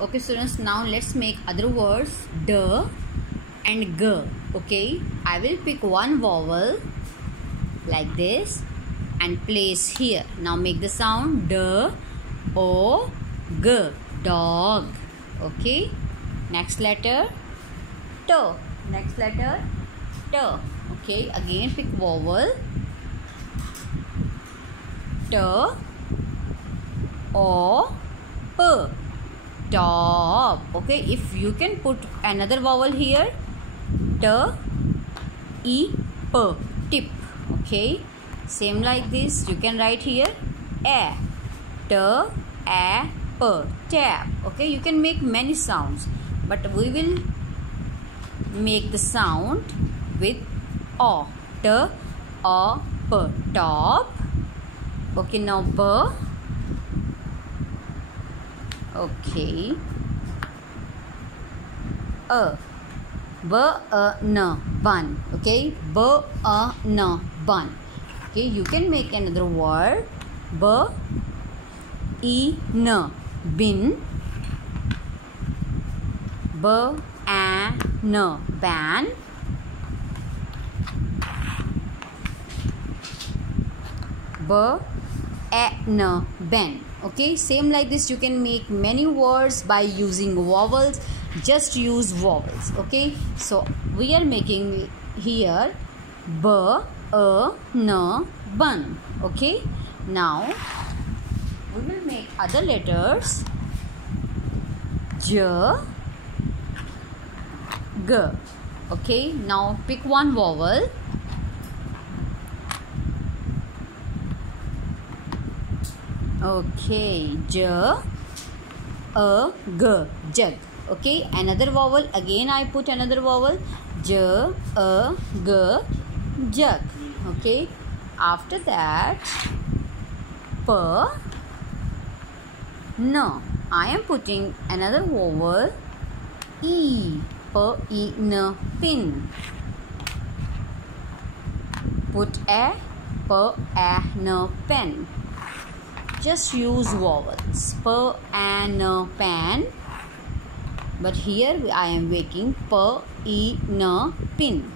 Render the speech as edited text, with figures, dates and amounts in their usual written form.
Okay students, now let's make other words d and g. Okay, I will pick one vowel like this and place here. Now make the sound d o g, dog. Okay, next letter t, next letter t. Okay, again pick vowel t o p, top. Okay, if you can put another vowel here, t e p, tip. Okay, same like this you can write here a, t a p, tap. Okay, you can make many sounds, but we will make the sound with o, t o p, top. Okay, now b. Okay, b n, bun. Okay, b n, bun. Okay, you can make another word b e n, bin. b a n, ban. b a n, ben. Okay, same like this you can make many words by using vowels. Just use vowels. Okay, so we are making here b a n, bun. Okay, now we will make other letters j, g. Okay, now pick one vowel. Okay, j a g, jug. Okay, another vowel. Again I put another vowel j a g, jug. Okay, after that p n, I am putting another vowel e, p e n, pin. Put a, p a n, pen. Just use vowels. P and pan, but here I am making p e n, pin.